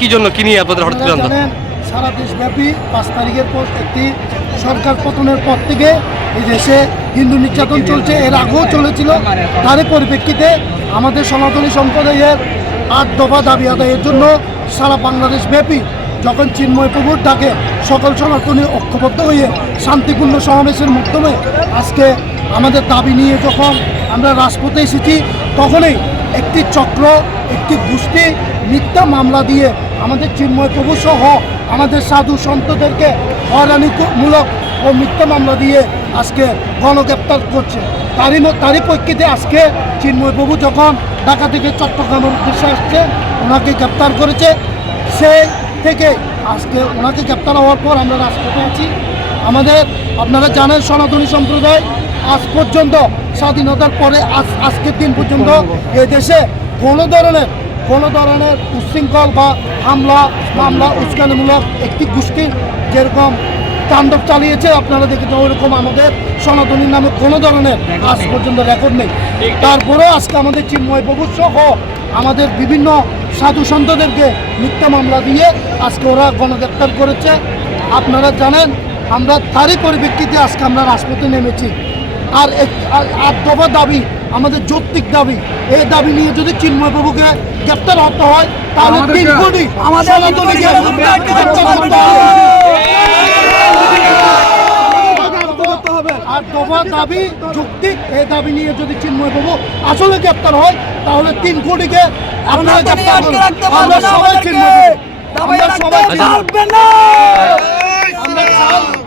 কি জন্য কি নিয়ে আপনাদের হঠাৎ করে আন্দোলন? সারা দেশব্যাপী 5 তারিখের পর একটি সরকার পতনের পর থেকে এই দেশে হিন্দু নির্যাতন চলছে, এর আগেও চলেছিল। তারই পরিপ্রেক্ষিতে আমাদের সনাতনী সম্প্রদায়ের 8 দফা দাবি আদায়ের জন্য সারা বাংলাদেশ ব্যাপী যখন চিন্ময় প্রভুর ডাকে সকল সনাতনী ঐক্যবদ্ধ হয়ে শান্তিপূর্ণ সমাবেশের মাধ্যমে আজকে আমাদের দাবি নিয়ে যখন আমরা রাজপথে এসেছি, তখনই একটি চক্র, একটি গোষ্ঠী মিথ্যা মামলা দিয়ে আমাদের চিন্ময় প্রভু সহ আমাদের সাধু সন্তদেরকে হয়রানিমূলক ও মিথ্যা মামলা দিয়ে আজকে গণগ্রেপ্তার করছে। তারই প্রেক্ষিতে আজকে চিন্ময় প্রভু যখন ঢাকা থেকে চট্টগ্রামের উদ্দেশ্যে আসছে, ওনাকে গ্রেপ্তার করেছে। সেই থেকে আজকে ওনাকে গ্রেপ্তার হওয়ার পর আমরা রাজপথে আছি। আপনারা জানেন সনাতনী সম্প্রদায় আজ পর্যন্ত স্বাধীনতার পরে আজকের দিন পর্যন্ত এই দেশে কোনো ধরনের উচ্ছৃঙ্খল বা মামলা উস্কানিমূলক একটি গোষ্ঠীর যেরকম তাণ্ডব চালিয়েছে আপনারা দেখেছেন, ওইরকম আমাদের সনাতনীর নামে কোনো ধরনের আজ পর্যন্ত রেকর্ড নেই। তারপরেও আজকে আমাদের চিন্ময় প্রভু সহ আমাদের বিভিন্ন সাধু সন্তদেরকে মিথ্যা মামলা দিয়ে আজকে ওরা গণগ্রেপ্তার করেছে। আপনারা জানেন আমরা তারই পরিপ্রেক্ষিতে আজকে আমরা রাজপথে নেমেছি। আর 8 দফা দাবি আমাদের যৌক্তিক দাবি, এই দাবি নিয়ে যদি চিন্ময় প্রভুকে গ্রেপ্তার হতে হয় তাহলে 3 কোটি আমাদের 8 দফা দাবি যৌক্তিক, এই দাবি নিয়ে যদি চিন্ময় প্রভু আসলে গ্রেপ্তার হয় তাহলে 3 কোটিকে আপনারা গ্রেপ্তার করুন। আমরা সবাই চিন্ময়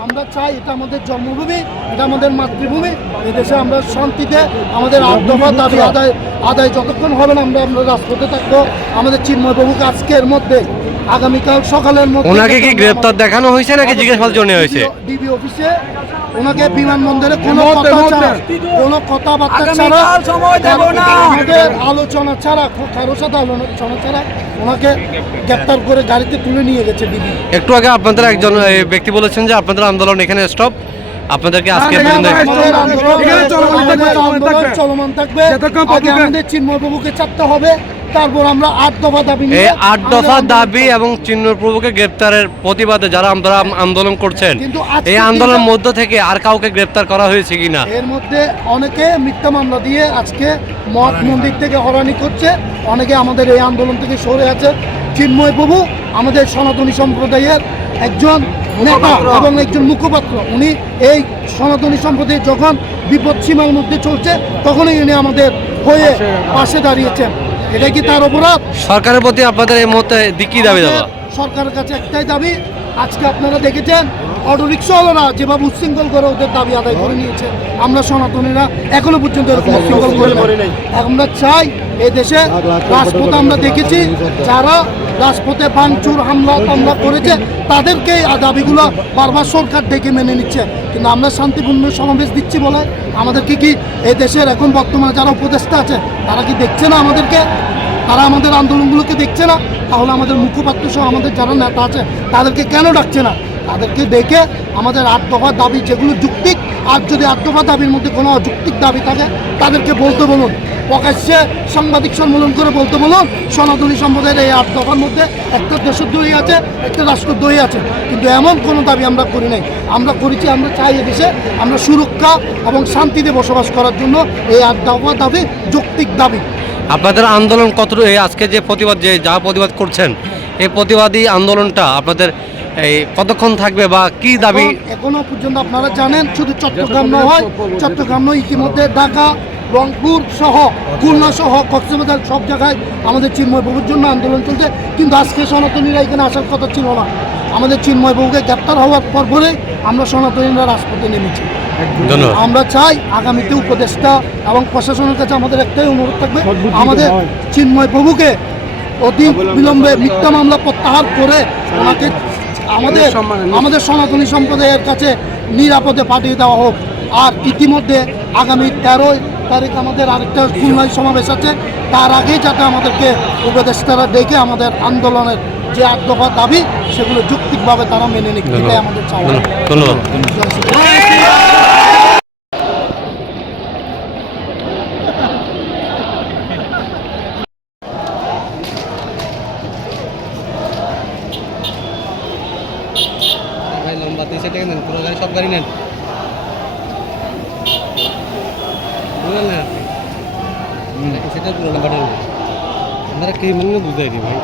আমরা চাই, এটা আমাদের জন্মভূমি, এটা আমাদের মাতৃভূমি। এদেশে আমরা শান্তিতে আমাদের 8 দফা দাবি আদায় যতক্ষণ হবে না আমরা রাজপথে থাকবো। আমাদের চিন্ময় প্রভুকে আজকের মধ্যে আগামীকাল সকালের মধ্যে। ওনাকে কি গ্রেপ্তার দেখানো হয়েছে নাকি জিজ্ঞাসাবাদের জন্য হয়েছে? ডিবি অফিসে ওনাকে বিমানবন্দরে কোনো কথাবার্তা ছাড়া, আমাদের আলোচনা ছাড়া, কারোর সাথে আলোচনা ছাড়া ওনাকে গ্রেপ্তার করে গাড়িতে তুলে নিয়ে গেছে ডিবি। একটু আগে আপনাদের একজন ব্যক্তি বলেছেন যে আপনাদের আন্দোলন এখানে স্টপ, আপনাদেরকে আজকে চলমান থাকবে। আমাদের চিন্ময় প্রভুকে ছাড়তে হবে, তারপর আমরা 8 দফা দাবি নিয়ে 8 দফা দাবি এবং চিন্ময় প্রভুকে গ্রেপ্তারের প্রতিবাদে যারা আমরা আন্দোলন করছেন, এই আন্দোলনের মধ্য থেকে আর কাউকে গ্রেপ্তার করা হয়েছে কিনা? এর মধ্যে অনেকে মিথ্যা মামলা দিয়ে আজকে মঠ মন্দির থেকে হয়রানি করছে, অনেকে আমাদের এই আন্দোলন থেকে সরে আছে। চিন্ময় প্রভু আমাদের সনাতনী সম্প্রদায়ের একজন নেতা এবং একজন মুখপাত্র। উনি এই সনাতনী সম্প্রদায় যখন বিপদ সীমার মধ্যে চলছে তখনই উনি আমাদের হয়ে পাশে দাঁড়িয়েছেন। এটা কি তার অপরাধ? সরকারের প্রতি আপনাদের এই মুহূর্তে কি দাবি দেওয়া? সরকারের কাছে একটাই দাবি, আজকে আপনারা দেখেছেন অটোরিক্সাওয়ালারা যেভাবে উচ্ছৃঙ্খল করে ওদের দাবি আদায় করে নিয়েছে, আমরা সনাতনীরা এখনো পর্যন্ত এরকম উচ্ছৃঙ্খল করে নাই। আমরা চাই এই দেশে রাজপথে আমরা দেখেছি যারা রাজপথে ভাঙচুর হামলা করেছে তাদেরকে দাবিগুলো বারবার সরকার ডেকে মেনে নিচ্ছে, কিন্তু আমরা শান্তিপূর্ণ সমাবেশ দিচ্ছি বলে আমাদেরকে কি এই দেশের এখন বর্তমানে যারা উপদেষ্টা আছে তারা কি দেখছে না আমাদেরকে? তারা আমাদের আন্দোলনগুলোকে দেখছে না? তাহলে আমাদের মুখপাত্র সহ আমাদের যারা নেতা আছে তাদেরকে কেন ডাকছে না? তাদেরকে দেখে আমাদের 8 দফা দাবি যেগুলো যৌক্তিক, আর যদি 8 দফা দাবির মধ্যে কোনো অযৌক্তিক দাবি থাকে তাদেরকে বলতে বলুন, প্রকাশ্যে সাংবাদিক সম্মেলন করে বলতে বলুন সনাতনী সম্প্রদায়ের এই 8 দফার মধ্যে একটা দেশদ্রোহী আছে, একটা রাষ্ট্রদ্রোহী আছে। কিন্তু এমন কোনো দাবি আমরা করি নাই। আমরা করেছি, আমরা চাই এদেশে আমরা সুরক্ষা এবং শান্তিতে বসবাস করার জন্য এই 8 দফা দাবি যৌক্তিক দাবি। আপনাদের আন্দোলন আজকে যে প্রতিবাদ করছেন, এই প্রতিবাদী আন্দোলনটা আপনাদের এই কতক্ষণ থাকবে বা কি দাবি? এখনো পর্যন্ত আপনারা জানেন শুধু চট্টগ্রাম নয়, ইতিমধ্যে ঢাকা, রংপুর সহ, খুলনা সহ, কক্সবাজার সব জায়গায় আমাদের চিন্ময় প্রভুর জন্য আন্দোলন চলছে। কিন্তু আজকে সনাতনীরা এখানে আসার কথা ছিল না। আমাদের চিন্ময় প্রভুকে গ্রেপ্তার হওয়ার পরে আমরা সনাতনীরা রাজপথে নেমেছি। আমরা চাই আগামীতে উপদেষ্টা এবং প্রশাসনের কাছে আমাদের একটাই অনুরোধ থাকবে, আমাদের চিন্ময় প্রভুকে অতি বিলম্বে মিথ্যা মামলা প্রত্যাহার করে ওনাকে আমাদের সনাতনী সম্প্রদায়ের কাছে নিরাপদে পাঠিয়ে দেওয়া হোক। আর ইতিমধ্যে আগামী 13 তারিখ আমাদের আরেকটা খুলনায় সমাবেশ আছে, তার আগেই যাতে আমাদেরকে উপদেষ্টারা ডেকে আমাদের আন্দোলনের যে 8 দফা দাবি সেগুলো যৌক্তিকভাবে তারা মেনে নিক, এটাই আমাদের চাওয়া। ধন্যবাদ। দুই সাইড থেকে নেন, পুরো গাড়ি সব গাড়ি নেন, বুঝলেন না আপনি? সেটা পুরো নাম্বারটা আপনারা কি মানে বুঝাই দিই ভাই।